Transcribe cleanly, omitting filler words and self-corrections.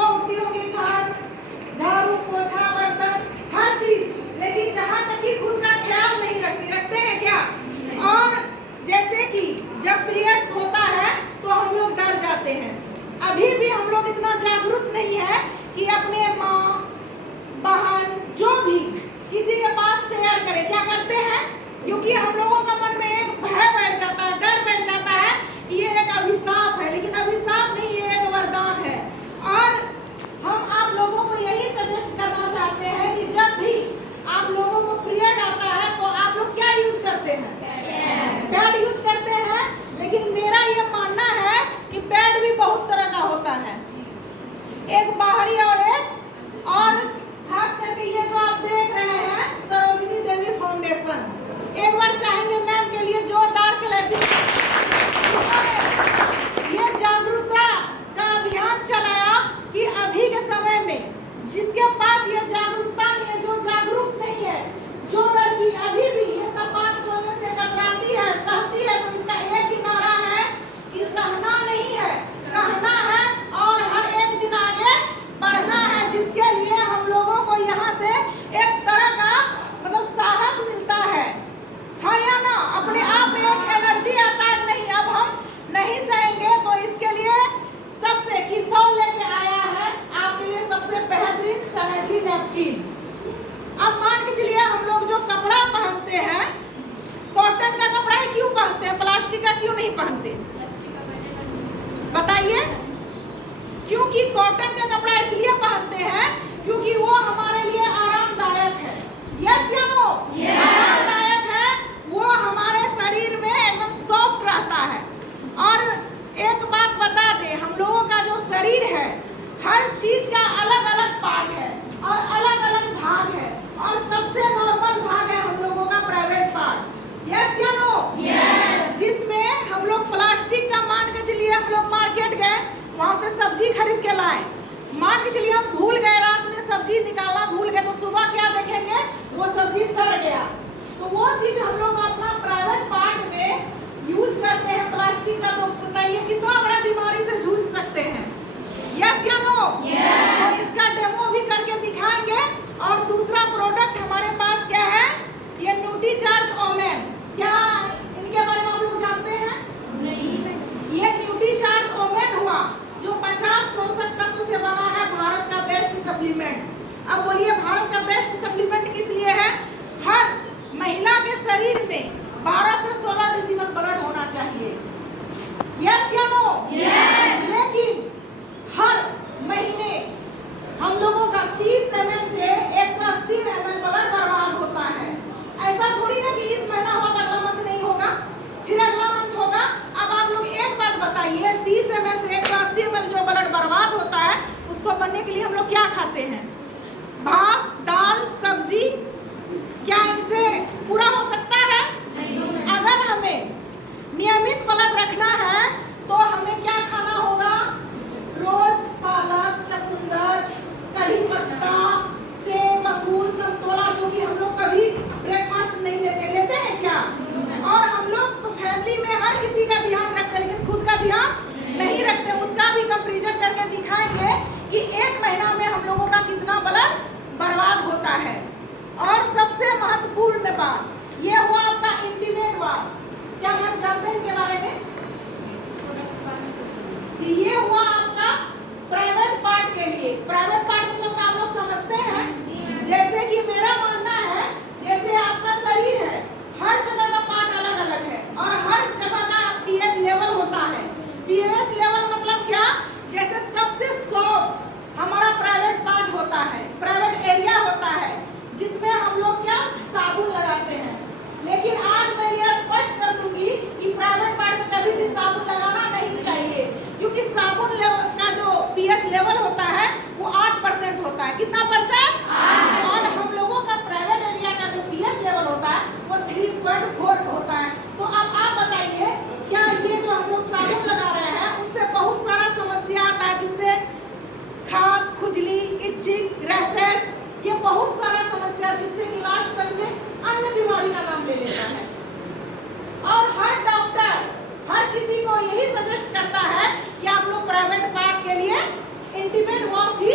सुबह उठती होंगी, घर झाड़ू पोछा बर्तन हर चीज, लेकिन जहाँ तक कि खुद का ख्याल नहीं रखते हैं क्या? और जैसे कि जब पीरियड्स होता है तो हम लोग डर जाते हैं। अभी भी हम लोग इतना जागरूक नहीं है कि अपने माँ बहन जो भी किसी के पास शेयर करें। क्या करते हैं? क्योंकि हम लोगों का मन में एक भय बैठ जाता है, डर बैठ जाता है कि ये एक अभिशाप है, लेकिन अभिशाप नहीं, ये एक वरदान है। और हम आप लोगों को यही सजेस्ट करना चाहते हैं कि जब भी आप लोगों को पीरियड आता है तो आप लोग क्या यूज करते हैं? पैड यूज करते हैं। लेकिन मेरा ये मानना है कि पैड भी बहुत तरह का होता है, एक बाहरी और खास करके ये जो आप देख रहे हैं सरोजिनी देवी फाउंडेशन, एक बार चाहेंगे मैम के लिए जोरदार क्लैपिंग। ये जागरूकता का अभियान चलाया कि अभी के समय में जिसके पास ये जागरूकता नहीं है, जो जागरूक नहीं है, जो लड़की अभी भी ये सब बात बोलने से कतराती है, सहती है, तो इसका एक ही नारा है कि सहना नहीं है, कहना है और हर एक दिन आगे बढ़ना है, जिसके लिए हम लोगों को यहाँ से एक तरह का मतलब साहस मिलता है। हाँ या ना? अपने आप में एक एनर्जी आता है, नहीं अब हम नहीं सहेंगे। तो इसके लिए सबसे किशोर लेके आया है आपके लिए सबसे बेहतरीन सैनिटरी नैपकिन। अब मान के चलिए हम लोग जो कपड़ा पहनते हैं, कॉटन का कपड़ा ही क्यों पहनते हैं, प्लास्टिक का क्यों नहीं पहनते? बताइए। क्योंकि कॉटन का कपड़ा इसलिए पहनते हैं क्योंकि वो हमारे लिए आरामदायक है। यस या नो? आरामदायक है, वो हमारे शरीर में एकदम सॉफ्ट रहता है। और एक बात बता दें, हम लोगों का जो शरीर है हर चीज का अलग अलग पार्ट है और अलग अलग भाग है, और सबसे नॉर्मल भाग है हम लोगों का प्राइवेट पार्ट। यस या नो? जिसमें हम लोग प्लास्टिक का मान के चलिए हम लोग मार्केट गए, वहां से सब्जी खरीद के लाए, मान के चलिए हम भूल गए, रात में सब्जी निकालना भूल गए, तो सुबह क्या देखेंगे? वो सब्जी सड़ गया। तो वो चीज हम लोग अपना प्राइवेट पार्ट में यूज करते हैं प्लास्टिक का, तो बताइए कितना बड़ा बीमारी से जूझ सकते हैं। यस या नो? तो इसका डेमो भी करके दिखाएंगे। और दूसरा प्रोडक्ट हमारे पास क्या है? ये न्यूट्रीचार्ज ओमेन। क्या इनके बारे में आप लोग जानते हैं? नहीं। ये न्यूट्रीचार्ज ओमेन हुआ जो 50 पोषक तत्व से बना है, भारत का बेस्ट सप्लीमेंट। अब बोलिए भारत का बेस्ट सप्लीमेंट किस लिए है? हर महिला के शरीर में 12 से 16 डेसिमल ब्लड होना चाहिए। यस या नो? लेकिन हर महीने हम लोगों का 30 ml से 180 ml ब्लड बर्बाद होता है। ऐसा थोड़ी ना कि इस महीना होगा तो अगला मंथ नहीं होगा, फिर अगला मंथ होगा। अब आप लोग एक बात बताइए, 30 ml से 180 ml जो ब्लड बर्बाद होता है, उसको बनने के लिए हम लोग क्या खाते हैं? भात, दाल, सब्जी। क्या इनसे पूरा हो सकता है? नहीं। अगर हमें नियमित ब्लड रखना है तो हमें क्या खाना होगा? रोज पालक, चुकंदर, कढ़ी पत्ता, सेब, अंगूर, संतोला, जो कि हम लोग कभी ब्रेकफास्ट नहीं लेते हैं क्या? और हम लोग फैमिली में हर किसी का ध्यान रखते हैं, लेकिन खुद का ध्यान नहीं रखते। उसका भी कंपैरिजन करके दिखाएंगे कि एक महीना में हम लोगों का कितना ब्लड बर्बाद होता है। और सबसे महत्वपूर्ण बात ये हुआ आपका इंटीमेट वॉश। क्या हम जानते हैं इनके बारे में? जी, ये हुआ आपका प्राइवेट पार्ट के लिए। प्राइवेट पार्ट मतलब आप लोग समझते हैं, जैसे कि मेरा मानना है जैसे आपका शरीर है, हर जगह का पार्ट अलग अलग है और हर जगह का पीएच लेवल होता है। पीएच लेवल मतलब क्या? जैसे सबसे सॉफ्ट हमारा प्राइवेट पार्ट होता है, प्राइवेट एरिया होता है, जिसमें हम लोग क्या साबुन लगाते हैं। लेकिन आज मैं यह स्पष्ट कर दूंगी कि प्राइवेट पार्ट में कभी भी साबुन लगाना नहीं चाहिए, क्योंकि साबुन का जो पीएच लेवल होता है वो 8% होता है। कितना परसेंट? 8। और हम लोगों का प्राइवेट एरिया का जो पीएच लेवल होता है वो 3.4 होता है। तो अब आप बताइए, क्या ये जो हम लोग साबुन लगा रहे हैं उनसे बहुत सारा समस्या आता है, जिससे खाज, खुजली, इचिंग, रैशेस, ये बहुत सारा समस्या, जिससे कि लास्ट तक में अन्य बीमारी का नाम ले लेता है। और हर डॉक्टर हर किसी को यही सजेस्ट करता है कि आप लोग प्राइवेट पार्ट के लिए इंटीमेट वॉश ही